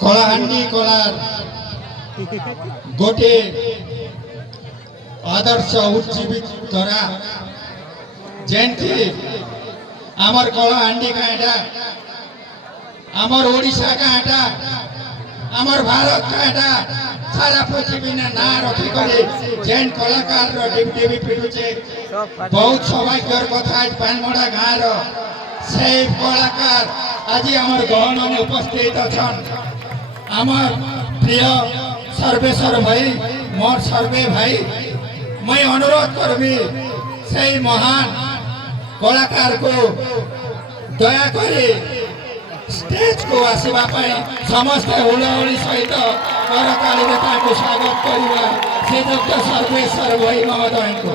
Kalahandi colour गोटे आदर्श उज्जीवित करा जेंटी आमर कलाहांडी काटा आमर ओडिशा काटा आमर भारत काटा सारा पृथ्वी ना रखी करे जेन कलाकार डिबडिबी पिटुचे बहुत सौभाग्यर कथा पानमड़ा गाँव से कलाकार आज आमर गहन में उपस्थित अच्छा आमर प्रिय सर्वेश्वर भाई मोर सर्वे भाई मैं अनुरोध करबी से महान कलाकार को दया करी स्टेज को आसवा समस्त हुलहुली सहित करताली को स्वागत करवा श्रीयुक्त सर्वेश्वर भाई महोदय को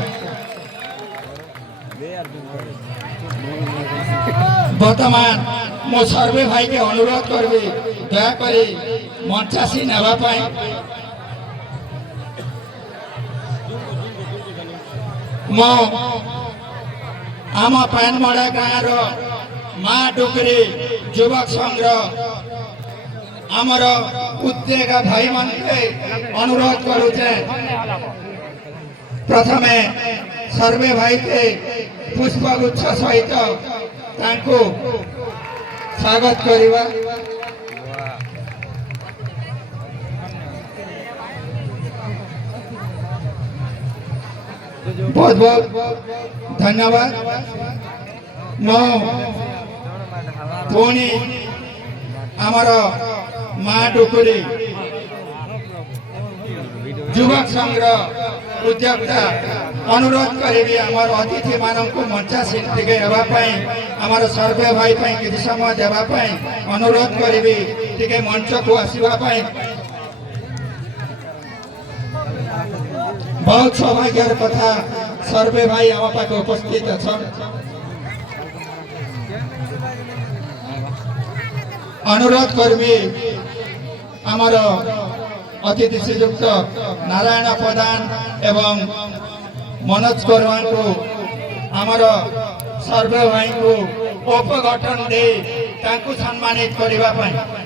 वर्तमान मो सर्वे भाई के अनुरोध करबी दया करी मंचासी नापी मो आम पानमड़ा गाँव माँ डुकरी युवक संघ आमर उद्योगा भाई मन अनुरोध करुचे प्रथमे सर्वे भाई के पुष्पगुच्छ सहित तांको स्वागत करिवा बहुत बहुत धन्यवाद मो पुणी आमर माँ डुकुरी युवक संघ उद्योक्ता अनुरोध करी आमर अतिथि मानक मंचासीन टिके आमर सर्वे भाई किसी समय देवाई अनुरोध करी टिके मंच को आसवाई बहुत सौभाग्यर कथा सर्वे भाई आम पाखे उपस्थित अच्छा अनुरोध करमी आमर अतिथि श्रीयुक्त नारायण प्रधान एवं मनोज करवान को आमर सर्वे भाई को उपघटन दे सम्मानित करने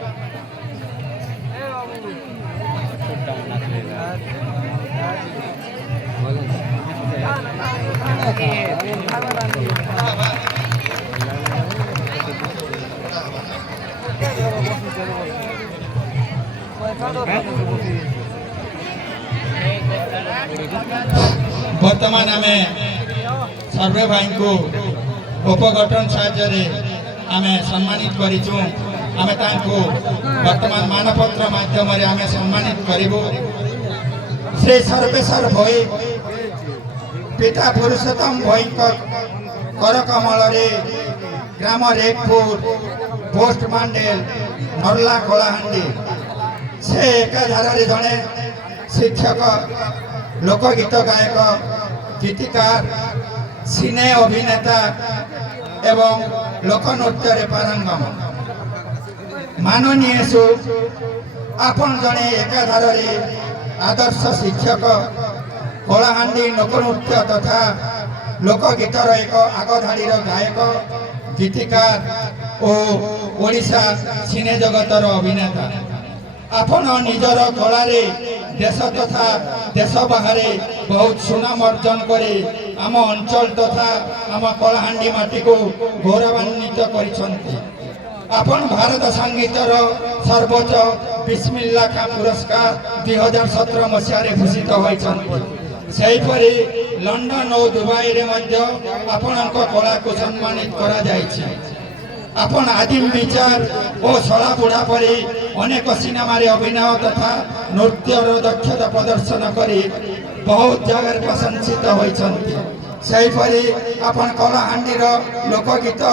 वर्तमान आम सर्वे भाई को उपघटन साहाय्य आम सम्मानित करूँ आम वर्तमान मानपत्र माध्यम आम सम्मानित करूँ श्री सर्वेश्वर भाई पिता पुरुषोत्तम भाई करकमल ग्राम रेखपुर पोस्ट मांडेल नर्ला कलाहांडी से एकाधार जड़े शिक्षक लोकगीत गायक गीतिकार सिने अभिनेता एवं लोकनृत्य पारंगम माननीय सु आपण जड़े एकाधार आदर्श शिक्षक कलाहांडी लोकनृत्य तथा लोकगीतर एक आगधाड़ी गायक गीतिकार और ओडिशा सिने जगतर अभिनेता आपण निजर कला देश तथा देश बाहर बहुत सुनाम अर्जन करे आम अंचल तथा आम कलाहांडी माटी को गौरवान्वित करिसंती आपण भारत संगीतर सर्वोच्च बिस्मिल्ला खां पुरस्कार 2017 मसीह भूषित होइछंती सेहीपरि लंडन और दुबई रे मध्य आपणक कला को सम्मानित करा जायछि आपण आदिम विचार और सला बुढ़ा परी अनेक सिनेमा अभिनय तथा नृत्य दक्षता प्रदर्शन करी बहुत जगह प्रशंसित होइछंती सेहीपरि आपण कलाहांडीर लोकगीत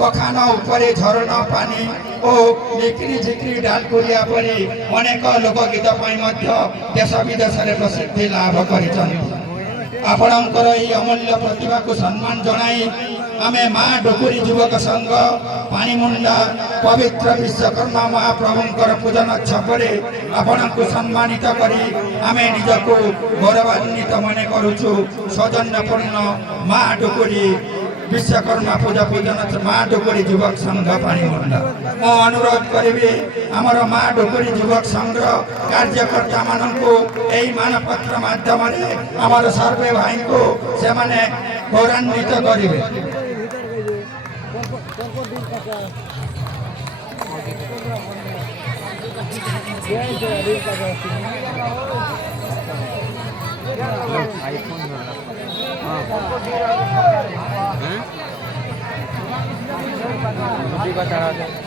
पखान उपरे झरणा पानी और लिक्री झिक्री डालकुरिया परी अनेक लोकगीत देश विदेश में प्रसिद्धि लाभ करिछंती आपणकर यह अमूल्य प्रतिभा को सम्मान जनाई आमे माँ डुकुरी युवक संघ पानीमुंडा पवित्र विश्वकर्मा महाप्रभुंकर पूजन छपरे आपण को सम्मानित करी आमे निजको गौरवान्वित मन करुचु सौजन्यपूर्ण माँ डुकुरी विश्वकर्मा पूजा पूजन माँ डुकुरी युवक संघ पाणीमुंड मो अनुरोध करी आमर माँ डुकुरी युवक संघ कार्यकर्ता मानू यही मानपत्र माध्यम आमर सर्वे भाई को से गौरवान्वित करेंगे।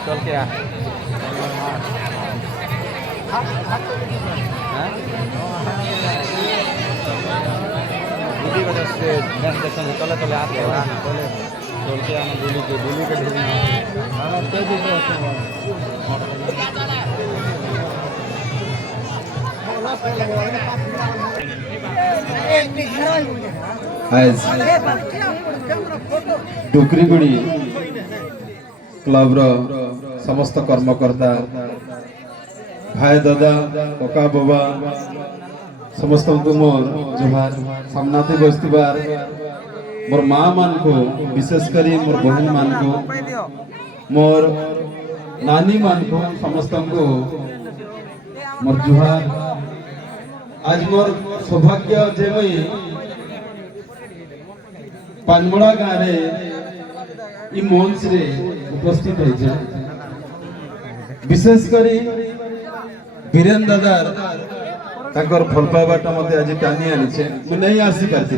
चल के से तले तले आते चल के आना बुली के आज डुकरीगुड़ी क्लब समस्त कर्मकर्ता भाई दादा कका बाबा समस्त को मोर जुहार सामनाते बसतीबार मोर माँ मान को विशेष करी मोर बहन मान को मोर नानी मान को समस्त को मोर जुहार। आज मोर सौभाग्य जे मुई पानमोड़ा गाँव रे इ मंच रे उपस्थित होइछे विशेष करी वीरेन दादार ताकर फल पाइबाटा मते आज टानी आनिछे मु नहीं आसी पारती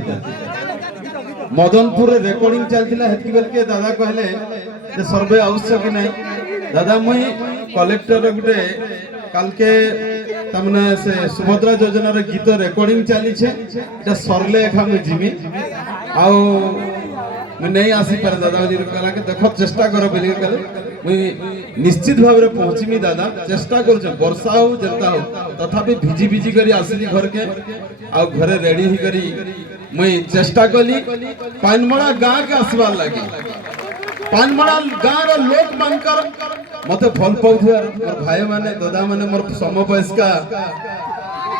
मदनपुर रेकर्डिंग चलतिला हेतकी बेल के दादा कहले जे सर्वे आवश्यक नहीं दादा मुई कलेक्टर गुटे काल के तमने से सुभद्रा योजना रे गीत रेकर्डिंग चली छे एटा सरले एखा मु जिमी आउ मैं नहीं आसी पार दादा बोली कहला के देखो चेष्टा करो बोली कहले मुई निश्चित भाव रे पहुंचीमी दादा चेष्टा कर वर्षा हो जनता हो तथापि भिजी भिजी करी आसली घर के आ घरे रेडी ही करी मुई चेष्टा कली पानमड़ा गाँ के आसबार लगी पानमड़ा गाँ रो लोक मानकर मते फल पाउथुआर मोर भाई माने दादा माने मोर समवयस्का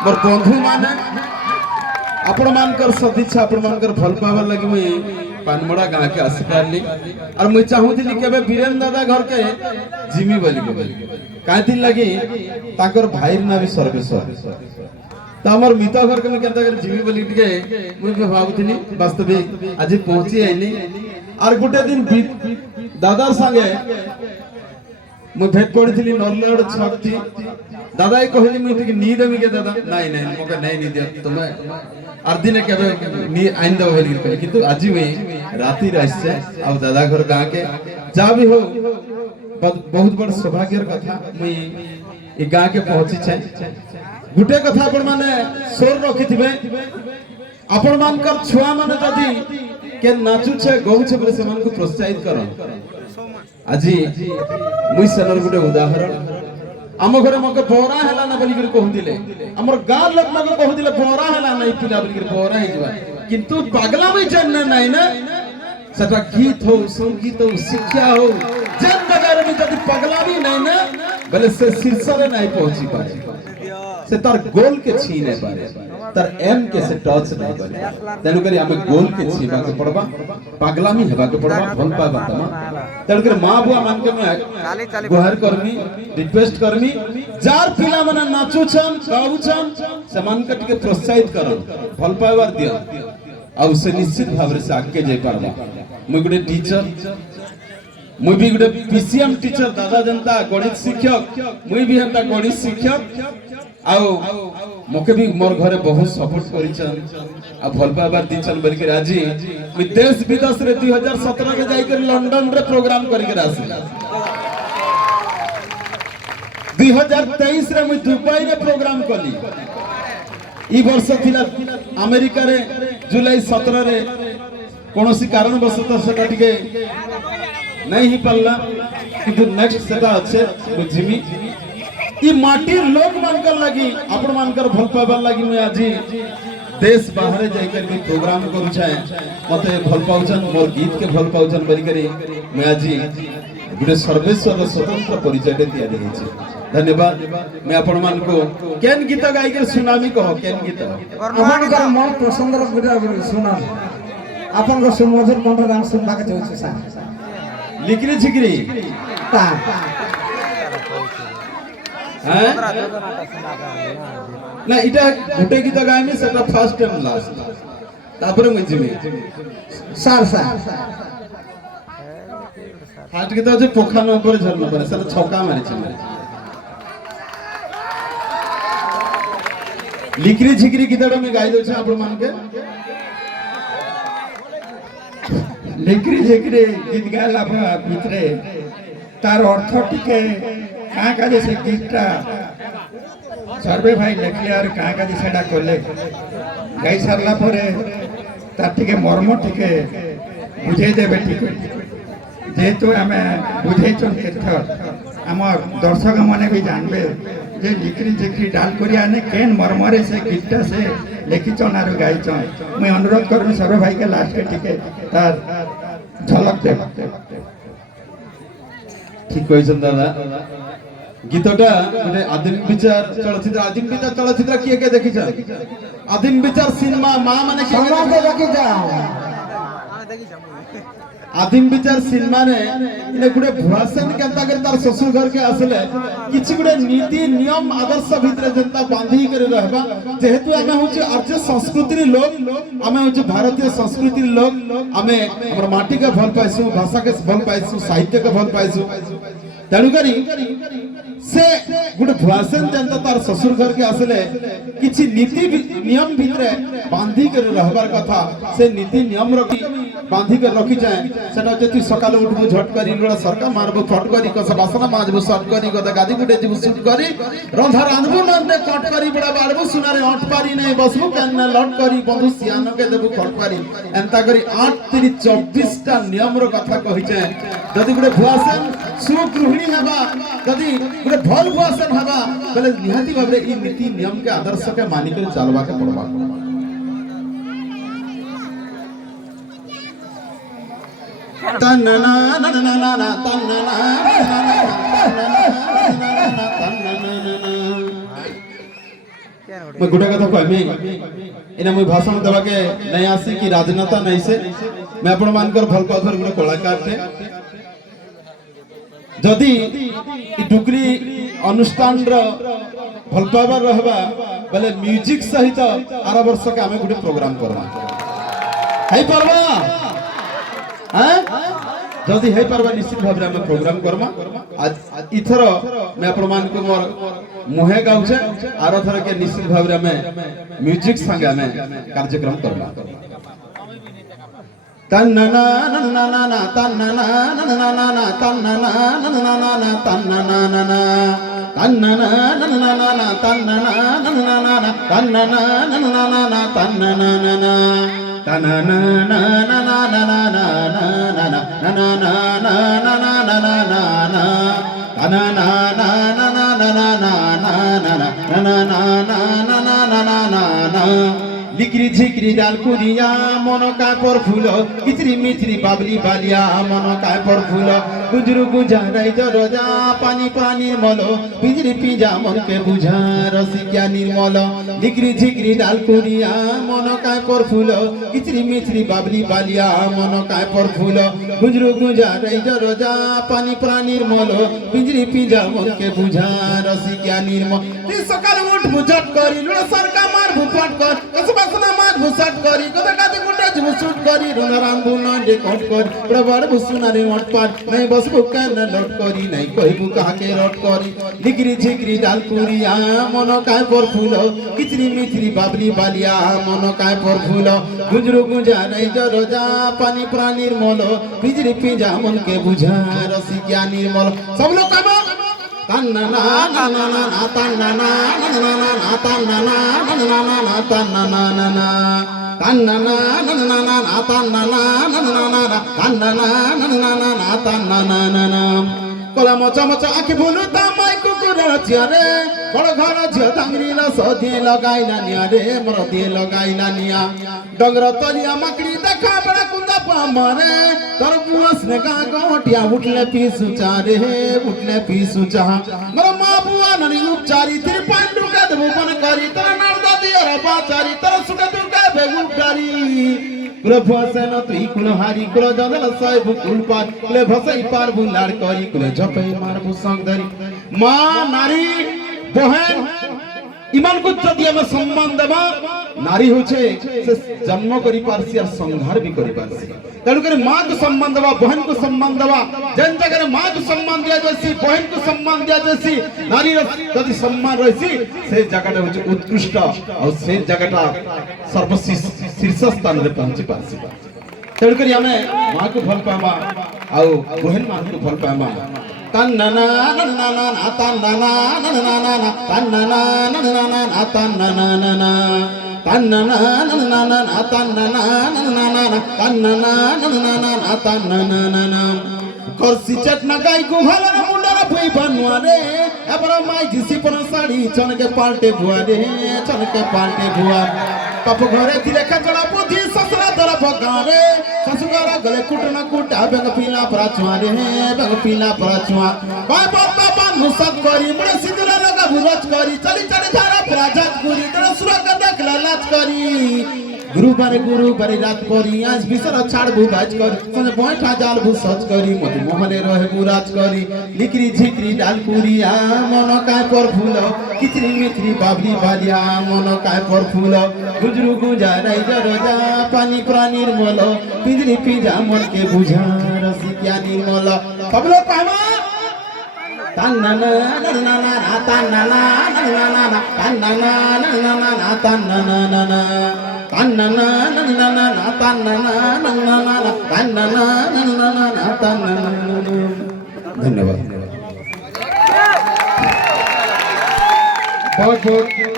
मोर बंधु माने आपण मानकर सदिच्छा आपण मानकर फल पावर लगी मुई पानमड़ा गाँ के आसी पारली और मुई चाहूथिली केबे वीरेन दादा घर के जिमी बोली को काथि लगी ताकर भाईर ना भी सर्वेश्वर त हमर मिता घर के केनता कर जिमी बोली के मुई भाबुथिली वास्तविक आज पहुंची आइली और गुटे दिन दादार संगे मुई भेट पड़ीथी नरलड़ छकती दादा कहली मुई टिके नी देमी के दादा नहीं नहीं मोके नहीं नी दिया तुमे आर दिने केबे नी आइन दो बोली कहली किंतु आज मुई राती रहसे अब दादा घर गाँ के जा भी हो बहुत बड़ सौभाग्यर कथा मुई ए गाँ के पहुंची छे गुटे कथा आपण माने सोर रखिथिबे आपण मानकर छुआ माने जदी के नाचु छे गौ छे बोले समान को प्रोत्साहित करो আজি मुई सनर गुटे उदाहरण आम घरे मके बोरा हैला ना बोली कर कहउतिले हमर गाँ लोक मके कहउतिले बोरा हैला नहीं पिला बोली कर बोरा हे जवा किंतु पागला में जन नहीं ना सटा गीत हो संगीत हो शिक्षा हो जन बगार में जदी पगला भी नहीं ना बोले से शीर्षरे नहीं पहुंची पाए से तार गोल के छीने पारे तार एम के से टच नहीं पारे तेनु करी हमें गोल के छीबा के पड़बा पागलामी हेबा के पड़बा भल पाबा तमा तेनु करी मां बुआ मान के मैं गुहार करमी रिक्वेस्ट करमी जार पिला माने नाचू छन गाऊ छन समान के टिके प्रोत्साहित करो भल पाइबार दियो आ से निश्चित भाव से आगे जाई पारबा मुई गुटे टीचर मुई भी गुटे पीसीएम टीचर दादा जनता गणित शिक्षक मुई भी हंता गणित शिक्षक आओ मके भी मोर घरे बहुत सपोर्ट करिछन आ भल पाबार दिछन बोल के राजी मुई देश विदेश रे 2017 के जाई के लंदन रे प्रोग्राम करि के आसी 2023 रे मुई दुबई रे प्रोग्राम कली ई वर्ष थिला अमेरिका रे जुलाई 17 रे कोनोसी कारण वशतः सेटा टिके नहीं ही पल्ला किंतु नेक्स्ट सेटा अच्छे बुझिमी ई माटीर लोक मानकर लगी आपण मानकर भल पाइबार लगी मैं आज देश बाहर जाकर भी प्रोग्राम करू छे मते भल पाउछन मोर गीत के भल पाउछन बलि करी मैं आज गुटे सर्वेश्वर स्वतंत्र परिचय दिया देहि छे धन्यवाद मैं आपण मान को केन गीत गाई के सुनामी कहो केन गीत अपन कर मन पसंद रो गुटा सुना ଆପଣଙ୍କ ସୁମଧୁର କଣ୍ଠରେ ଆମେ ଶୁଣିବାକୁ ଚାହୁଁଛୁ ସାର୍। লিকরি ঝিকরি ତା হ্যাঁ না এটা গোটে গীত গাইমি সেটা ফার্স্ট এন্ড লাস্ট তারপরে মুই জিমি ସାର୍ ସାର୍ ফার্স্ট গীত হচ্ছে পোখানো উপরে ঝরনা পরে সেটা ছকা মারিছে লিকরি ঝিকরি গীতটা আমি গাই দଉଛି আপন মানকে লিকরি ঝিকরি গীত গাইলা ভিতরে তার অর্থ টিকে কাঁ কাজে সে গীতটা সর্বে ভাই লেখলে আর কাঁ কাজে সেটা কলে গাই সারলা পরে তার টিকে মর্ম টিকে বুঝাই দেবে ঠিক যেহেতু আমি বুঝাইছন তীর্থ আমার দর্শক মানে বি জানবে যে লিকরি ঝিকরি ডাল করি আনে কেন মর্মরে সে গীতটা সে লিখিছন আর গাইছন মুই অনুরোধ করবি সর্বে ভাইকে লাস্টে টিকে তার ঝলক দেব ঠিক কইছেন দাদা গীতটা মানে আদিম বিচার চলচ্চিত্র কিয়ে কে দেখিছ আদিম বিচার সিনেমা মা মানে কি ସମାଜ ରଖି ଯାଅ আদিম বিচার সিনেমা নে ইনে গুড়ে ভুয়াসেন কেনতা করে তার শ্বশুর ঘর কে আসলে কিছু গুড়ে নীতি নিয়ম আদর্শ ভিতরে যেটা বাঁধি করে রহবা যেহেতু আমি হচ্ছে আর্য সংস্কৃতির লোক আমি হচ্ছে ভারতীয় সংস্কৃতির লোক আমি আমার মাটিকে ভাল পাইছু ভাষাকে ভাল পাইছু সাহিত্যকে ভাল পাইছু তেণুকরি সে গোটে ভুয়াসেন যেটা তার শ্বশুর ঘর কে আসলে কিছু নীতি নিয়ম ভিতরে বাঁধি করে রহবার কথা সে নীতি নিয়ম রখি বাঁধি করে রখি যায় সেটা হচ্ছে তুই সকালে উঠবু ঝট করি লোড়া সরকার মারবু ফট করি কসা বাসনা মাজবু শর্ট করি গদা গাদি গুটে যাবু শুট করি রন্ধা রাঁধবু নন্দে কট করি বড় বাড়বু সুনারে অট পারি নাই বসবু কান্না লট করি বন্ধু সিয়ানকে দেবু খট পারি এন্তা করি 8 3 24 টা নিয়মর কথা কহিছে যদি গুটে ভুয়াসেন সুগৃহিণী হবা যদি গুটে ভাল ভুয়াসেন হবা বলে নিহাতি ভাবে এই নীতি নিয়ম के आदर्श के मानी कर चलवा के पड़वा तन्नना ननना तन्नना मैं गुटा कथा कहमी इना मैं भाषण देवा के नहीं आसी कि राजनेता नहीं से मैं अपन मानकर भल पाथर गुटे कलाकार थे जदि डुगरी अनुष्ठान भल पाइबार रहबा बोले म्यूजिक सहित आर वर्ष के आमे गुटे प्रोग्राम करबा है परबा हैं जदि है परबा निश्चित भाव में प्रोग्राम करबा आज इथर मैं अपन मान को मोर मुहे गाउछे आर थर के निश्चित भाव में म्यूजिक संगे में कार्यक्रम करबा तन्नना ननना तन्नना ननना तन्नना ननना तन्नना ननना तन्नना ननना तन्नना ननना तन्नना ननना तन्नना ननना तन्नना ननना ननना ननना ननना ननना ननना तन्नना ननना ननना ननना लिकरी झिकरी डाल कुदिया मन का पर फूल किचरी मिचरी बाबली बालिया मन का पर फूल गुजरू गुजा रही जरोजा पानी पानी मलो बिजली पिजा मन के बुझा रसिया निर्मल लिकरी झिकरी डाल कुदिया मन का पर फूल किचरी मिचरी बाबली बालिया मन का पर फूल गुजरू गुजा रही जरोजा पानी पानी मलो बिजली पिजा मन के बुझा रसिया निर्मल सकाल उठ बुझट करी लोड़ा सरका मार भूपट कर कसबासना मार भूसट करी कदा कादी गुटा झुसुट करी रोना रांधु ना डे कट कर बड़ा बड़ बुसुना रे मट पाट नहीं बस बुका न लट करी नहीं कोई बुका के रट करी लिकरी झिकरी डाल कुरिया मन काय पर फूल किचरी मिचरी बाबली बालिया मन काय पर फूल गुजरू गुजा नहीं जरोजा पानी प्राणीर मलो बिजली पिजा मन के बुझा रसिया निर्मल सब लोग कहो तन्नना ननना तन्नना ननना तन्नना ननना तन्नना ननना तन्नना ननना तन्नना ननना तन्नना ननना तन्नना ननना कोला मचा मचा आखि भुलु तामाई कुकुर चियारे बड़ घर झियो दांगरीला सदी लगाइला निया रे मोर दे लगाइला निया डगर तलिया मकड़ी देखा बड़ा कुंदा पामरे तर बुआस ने का गोटिया उठले पीसु चारे उठले पीसु चाह मोर मां बुआ ननी उपचारी तिर पांडु का दबु बन करी तर नर्दा दियर पाचारी तर सुके दुर्गा बेगु करी কুল ভসেন তুই কুল হারি কুল জদল সাইবু কুল পার কুলে ভসাই পারবু লাড় করি কুলে ঝপাই মারবু সঙ্গ ধরি মা নারী বহেন ইমানকু যদি আমি সম্মান দেবা নারী হচ্ছে সে জন্ম করি পারছি আর সংহার বি করি পারছি তেণু করে মা কু সম্মান দেবা বহন কু সম্মান দেবা যেন জায়গায় মা কু সম্মান দিয়া যাচ্ছি বহন কু সম্মান দিয়া যাচ্ছি নারীর যদি সম্মান রয়েছে সেই জায়গাটা হচ্ছে উৎকৃষ্ট আর সেই জায়গাটা শীর্ষ স্থাନରେ পৌঁছি পারছি তেণু করে আমি মা কু ভাল পাইমা আর বহন মা কু ভাল পাইমা তান্নানা নানা তান্নানা নানা তান্নানা নানা তান্নানা তান্নানা নানা তান্নানা নানা তান্নানা নানা তান্নানা করছি চটনা গাই কো ভালো না মুন্ডারা ভই বানুয়া রে এবার মাই দিছি পন শাড়ি চনকে পাল্টে ভুয়া রে চনকে পাল্টে ভুয়া বাপ ঘরে দিলে খাজড়া বুদ্ধি সসরা দরা ভগারে সসুগারা গলে কুটনা কুটা বেগ পিলা প্রাচুয়া রে বেগ পিলা প্রাচুয়া কয় বাপ বানু সত করি মুড়ে সিঁদুর লগা বুরজ করি চলি চলি ধারা প্রাজাত গুরি তোর সুরগ দেখলা লাজ করি গুরুবারে রাত করি আজ বিসর ছাড়বু বাজ করি সনে বয়ঠা জালবু সজ করি মতি মোহনে রহেবু রাজ করি লিকরি ঝিকরি ডালপুরিয়া মন কায় পর ফুল কিচরি মিচরি বাবলি বালিয়া মন কায় পর ফুল গুজরু গুজারাই জরজা পানি প্রাণীর মল পিজরি পিজা মনকে বুঝা রসিকিয়া নির্মল সবলো পামা তান্নানা নানা তান্নানা নানা তান্নানা নানা তান্নানা তান্নানা নানা তান্নানা নানা তান্নানা নানা তান্নানা ধন্যবাদ बहुत बहुत